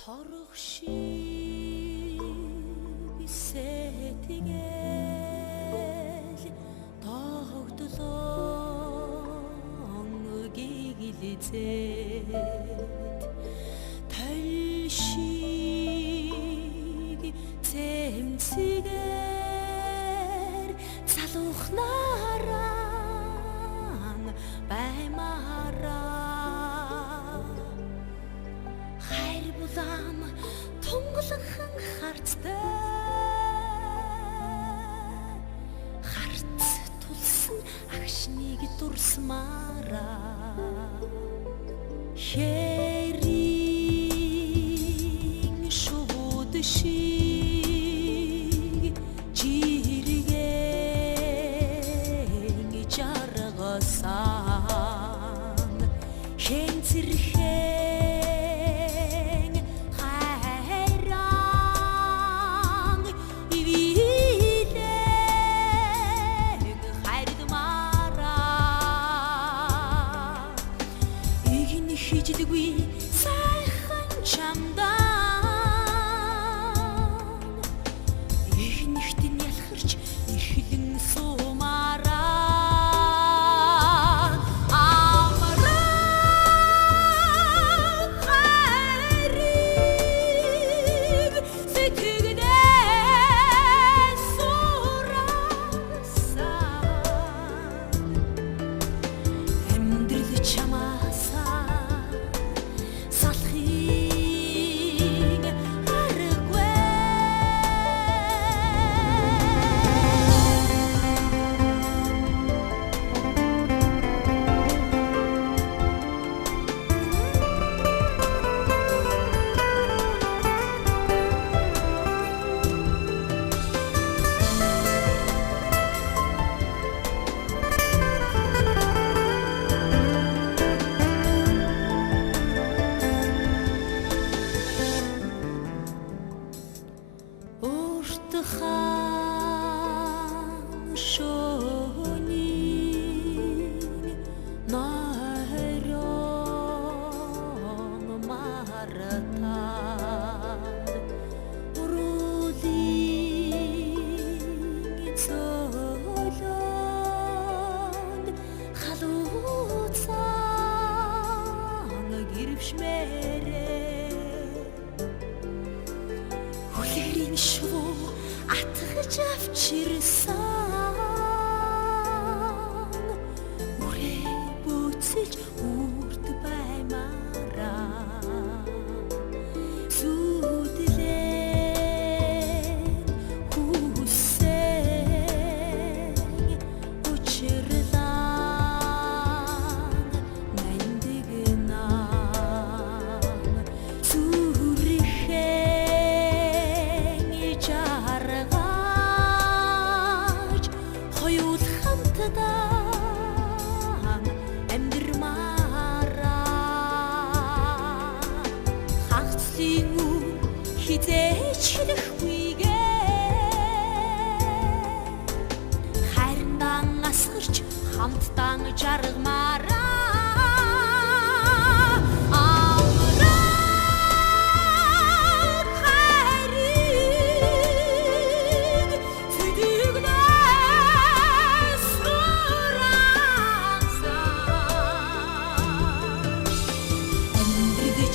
торох шиг сэтгэл тогтлон гиглэзээд тал шиг цэмцгээр залуухнараа баймараа хайр булам тунгалхан харцтай харц тулсан агшныг дурсмаараа хэрийн шууд шиг жиргэн жаргасан хэн зэрхэн хайран ивилэг хайрдмараа игний хиждэггүй сайхан чамдан игнийхт нь ялхарч ихэдэн сумараа хан шөнийн найрон маратад уруулын цолонд халууцан гэрвшмээрээ хүлэрийн шувуу атгаж авчирсан үрээ бүцэлж үрд баймараа сүдлэн хүсэн учирлан нандигнан сүрхэн жаргаж хоёул хамтдаа амьдрмаараа хагцлын үе хизээч хэлэхгүйгээ хайрндан асгарч хамтдан жаргамаараа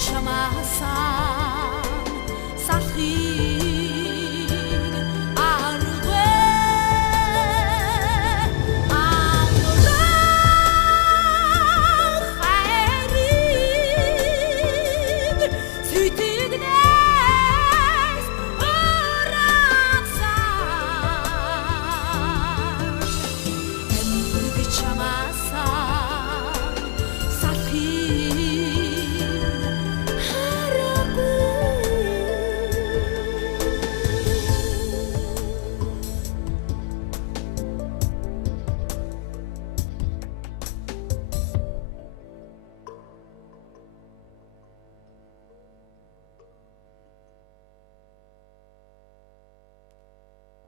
чамаасан салхи